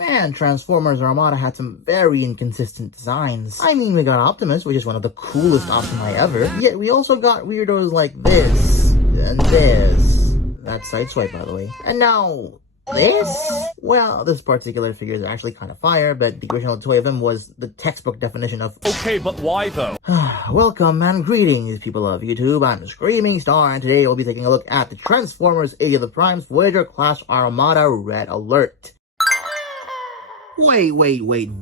Man, Transformers Armada had some very inconsistent designs. I mean, we got Optimus, which is one of the coolest Optimi ever, yet we also got weirdos like this, and this. That's Sideswipe, by the way. And now, this? Well, this particular figure is actually kind of fire, but the original toy of him was the textbook definition of okay, but why though? Welcome and greetings, people of YouTube. I'm Screaming Star, and today we'll be taking a look at the Transformers Age of the Primes Voyager class Armada Red Alert. Wait,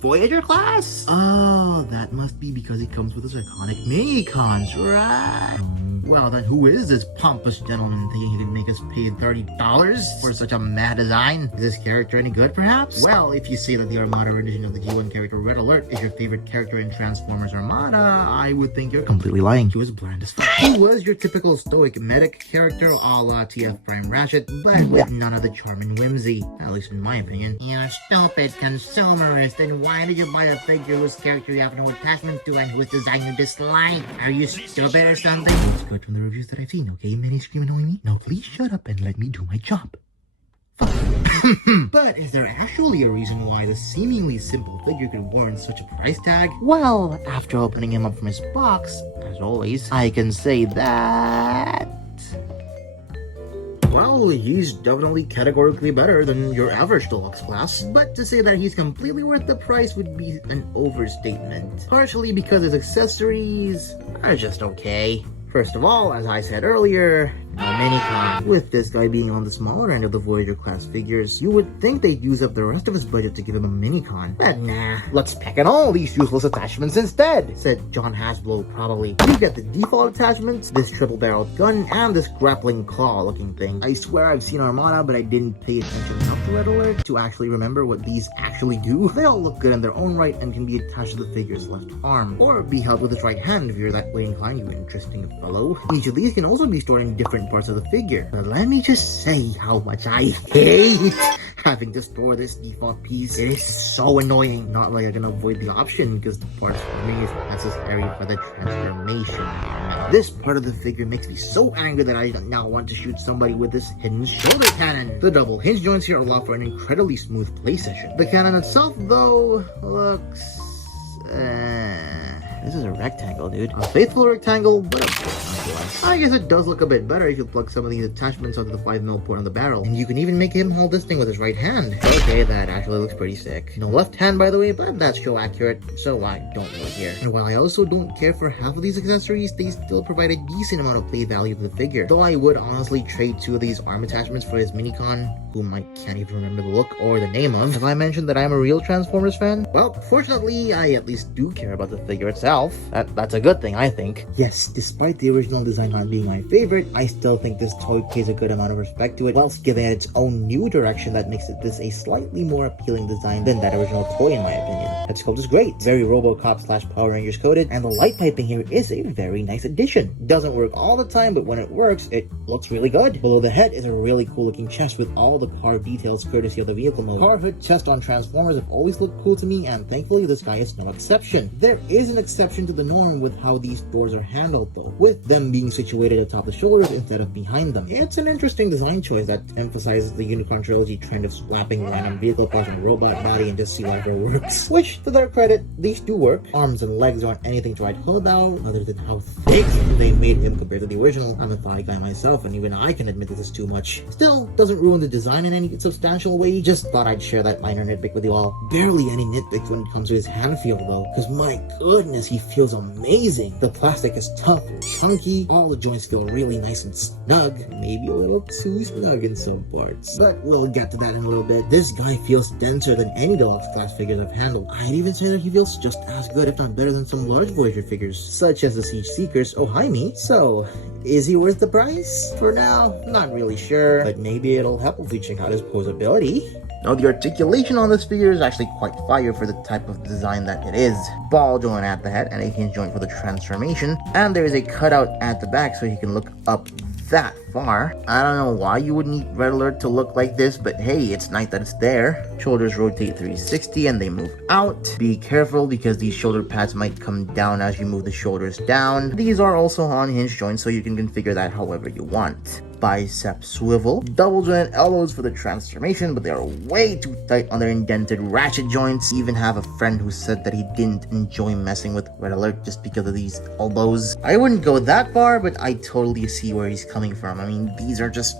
Voyager class? Oh, that must be because it comes with those iconic mini-cons, right? Well, then who is this pompous gentleman thinking he can make us pay $30 for such a mad design? Is this character any good, perhaps? Well, if you say that the Armada rendition of the G1 character Red Alert is your favorite character in Transformers Armada, I would think you're completely lying. He was bland as fuck. He was your typical stoic medic character a la TF Prime Ratchet, but with none of the charm and whimsy, at least in my opinion. You're a stupid consumerist, then why did you buy a figure whose character you have no attachment to and whose design you dislike? Are you stupid or something? Let's go from the reviews that I've seen, okay? Many scream annoying me? Now please shut up and let me do my job. Fuck. But is there actually a reason why the seemingly simple figure could warrant such a price tag? Well, after opening him up from his box, as always, I can say that... well, he's definitely categorically better than your average deluxe class, but to say that he's completely worth the price would be an overstatement. Partially because his accessories are just okay. First of all, as I said earlier, no minicon. With this guy being on the smaller end of the Voyager class figures, you would think they'd use up the rest of his budget to give him a minicon. But nah, let's pack in all these useless attachments instead, said John Hasbro proudly. You get the default attachments, this triple-barreled gun, and this grappling claw looking thing. I swear I've seen Armada, but I didn't pay attention enough to Red Alert to actually remember what these actually do. They all look good in their own right and can be attached to the figure's left arm, or be held with his right hand if you're that way inclined, you interesting fellow. Each of these can also be stored in different parts of the figure. But let me just say how much I hate having to store this default piece. It is so annoying. Not like I can avoid the option because the parts forming is necessary for the transformation. This part of the figure makes me so angry that I now want to shoot somebody with this hidden shoulder cannon. The double hinge joints here allow for an incredibly smooth play session. The cannon itself, though, looks... this is a rectangle, dude. A faithful rectangle, but of course nonetheless. I guess it does look a bit better if you plug some of these attachments onto the 5mm port on the barrel. And you can even make him hold this thing with his right hand. Okay, that actually looks pretty sick. No left hand, by the way, but that's show accurate, so I don't really care. And while I also don't care for half of these accessories, they still provide a decent amount of play value to the figure. Though I would honestly trade 2 of these arm attachments for his minicon, whom I can't even remember the look or the name of. Have I mentioned that I'm a real Transformers fan? Well, fortunately, I at least do care about the figure itself. That's a good thing, I think. Yes, despite the original design not being my favorite, I still think this toy pays a good amount of respect to it, whilst giving it its own new direction that makes this a slightly more appealing design than that original toy in my opinion. Head sculpt is great, very RoboCop / Power Rangers coded, and the light piping here is a very nice addition. Doesn't work all the time, but when it works, it looks really good. Below the head is a really cool looking chest with all the car details courtesy of the vehicle mode. Car hood chest on Transformers have always looked cool to me, and thankfully this guy is no exception. There is an exception to the norm with how these doors are handled though, with them being situated atop the shoulders instead of behind them. It's an interesting design choice that emphasizes the Unicorn Trilogy trend of slapping random vehicle parts on robot body and just see whatever works. Which, to their credit, these do work. Arms and legs aren't anything to write home about, other than how thick they made him compared to the original. I'm a thigh guy myself, and even I can admit this is too much. Still, doesn't ruin the design in any substantial way. Just thought I'd share that minor nitpick with you all. Barely any nitpicks when it comes to his hand feel though, because my goodness, he feels amazing. The plastic is tough and chunky, all the joints feel really nice and snug, maybe a little too snug in some parts. But we'll get to that in a little bit. This guy feels denser than any deluxe class figures I've handled. I'd even say that he feels just as good, if not better than some large Voyager figures, such as the Siege Seekers. Oh, hi me. So, is he worth the price? For now, not really sure, but maybe it'll help if we check out his posability. Now, the articulation on this figure is actually quite fire for the type of design that it is. Ball joint at the head and a hinge joint for the transformation, and there is a cutout at the back so he can look up that far. I don't know why you would need Red Alert to look like this, but hey, it's nice that it's there. Shoulders rotate 360 and they move out. Be careful because these shoulder pads might come down as you move the shoulders down. These are also on hinge joints, so you can configure that however you want. bicep swivel, double jointed elbows for the transformation, but they are way too tight on their indented ratchet joints. Even have a friend who said that he didn't enjoy messing with Red Alert just because of these elbows. I wouldn't go that far, but I totally see where he's coming from. I mean, these are just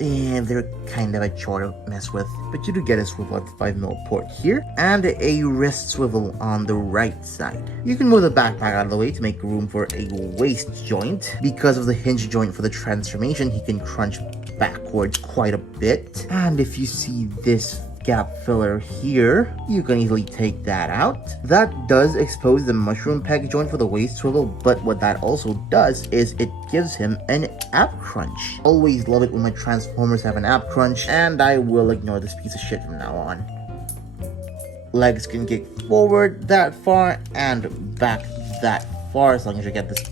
they're kind of a chore to mess with, but you do get a swivel at the 5mm port here, and a wrist swivel on the right side. You can move the backpack out of the way to make room for a waist joint. Because of the hinge joint for the transformation, he can crunch backwards quite a bit. And if you see this gap filler here, you can easily take that out. That does expose the mushroom peg joint for the waist swivel, but what that also does is it gives him an ab crunch. Always love it when my transformers have an ab crunch, and I will ignore this piece of shit from now on. Legs can kick forward that far and back that far, as long as you get this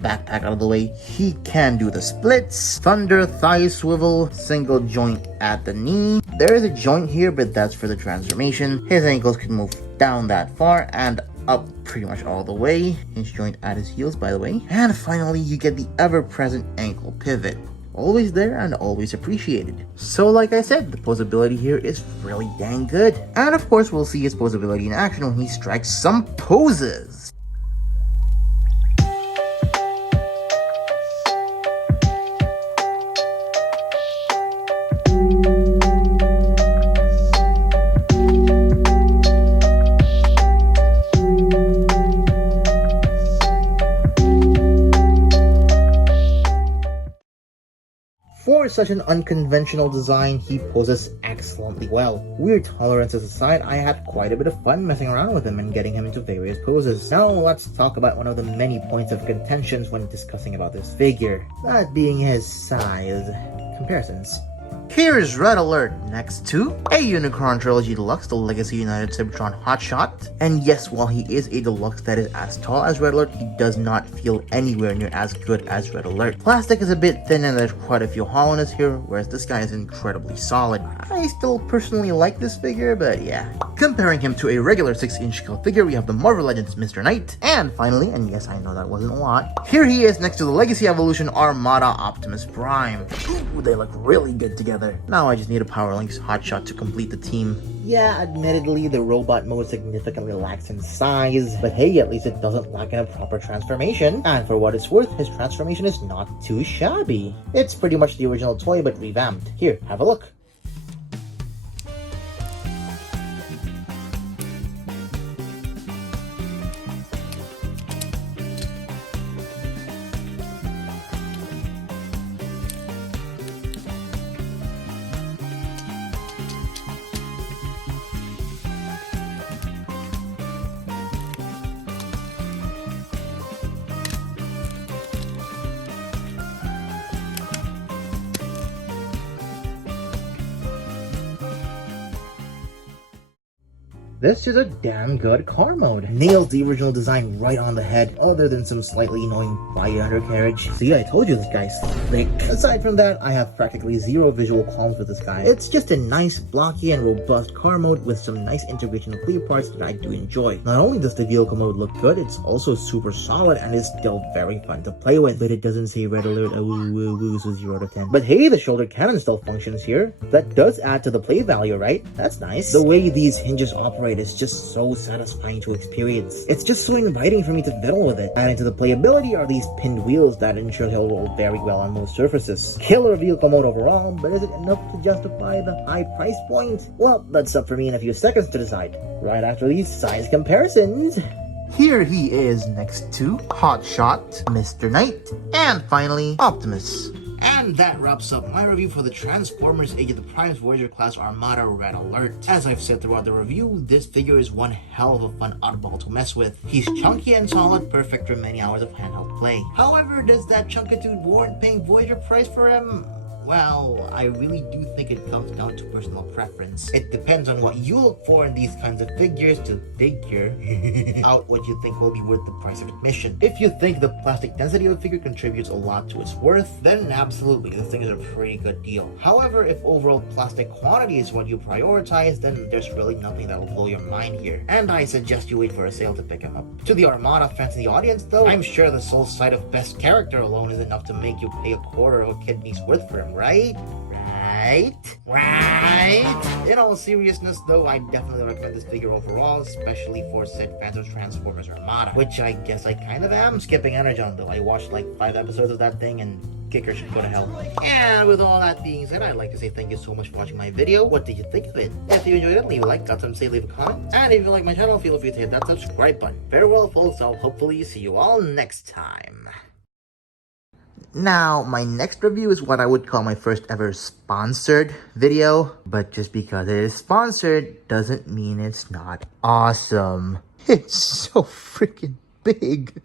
backpack out of the way. He can do the splits, thunder thigh swivel, single joint at the knee. There is a joint here, but that's for the transformation. His ankles can move down that far and up pretty much all the way. Hinge joint at his heels, by the way. And finally, you get the ever-present ankle pivot. Always there and always appreciated. So like I said, the posability here is really dang good. And of course, we'll see his posability in action when he strikes some poses. For such an unconventional design, he poses excellently well. Weird tolerances aside, I had quite a bit of fun messing around with him and getting him into various poses. Now let's talk about one of the many points of contentions when discussing about this figure, that being his size comparisons. Here's Red Alert next to a Unicron Trilogy Deluxe, the Legacy United Cybertron Hotshot. And yes, while he is a deluxe that is as tall as Red Alert, he does not feel anywhere near as good as Red Alert. Plastic is a bit thin and there's quite a few hollowness here, whereas this guy is incredibly solid. I still personally like this figure, but yeah. Comparing him to a regular 6-inch scale figure, we have the Marvel Legends Mr. Knight. And finally, and yes, I know that wasn't a lot, here he is next to the Legacy Evolution Armada Optimus Prime. Ooh, they look really good together. Now I just need a Power Links Hotshot to complete the team. Yeah, admittedly, the robot mode significantly lacks in size, but hey, at least it doesn't lack in a proper transformation. And for what it's worth, his transformation is not too shabby. It's pretty much the original toy, but revamped. Here, have a look. This is a damn good car mode. Nails the original design right on the head, other than some slightly annoying fire undercarriage. See, I told you this guy's slick. Aside from that, I have practically zero visual qualms with this guy. It's just a nice, blocky, and robust car mode with some nice integration of clear parts that I do enjoy. Not only does the vehicle mode look good, it's also super solid and is still very fun to play with. But it doesn't say Red Alert, so 0 to 10. But hey, the shoulder cannon still functions here. That does add to the play value, right? That's nice. The way these hinges operate is just so satisfying to experience. It's just so inviting for me to fiddle with it. Adding to the playability are these pinned wheels that ensure he'll roll very well on most surfaces. Killer vehicle mode overall, but is it enough to justify the high price point? Well, that's up for me in a few seconds to decide, right after these size comparisons. Here he is next to Hotshot, Mr. Knight, and finally, Optimus. And that wraps up my review for the Transformers Age of the Primes Voyager class Armada Red Alert. As I've said throughout the review, this figure is one hell of a fun oddball to mess with. He's chunky and solid, perfect for many hours of handheld play. However, does that chunkitude warrant paying Voyager price for him? Well, I really do think it comes down to personal preference. It depends on what you look for in these kinds of figures to figure out what you think will be worth the price of admission. If you think the plastic density of a figure contributes a lot to its worth, then absolutely, this thing is a pretty good deal. However, if overall plastic quantity is what you prioritize, then there's really nothing that will blow your mind here. And I suggest you wait for a sale to pick him up. To the Armada fans in the audience though, I'm sure the sole sight of best character alone is enough to make you pay a quarter of a kidney's worth for him, right? Right? In all seriousness though, I definitely recommend this figure overall, especially for said fans of Transformers Armada, which I guess I kind of am. Skipping Energon though, I watched like 5 episodes of that thing and Kicker should go to hell. And with all that being said, I'd like to say thank you so much for watching my video. What did you think of it? If you enjoyed it, leave a like, got something to say, leave a comment. And if you like my channel, feel free to hit that subscribe button. Farewell folks, I'll hopefully see you all next time. Now, my next review is what I would call my first ever sponsored video, but just because it is sponsored doesn't mean it's not awesome. It's so freaking big.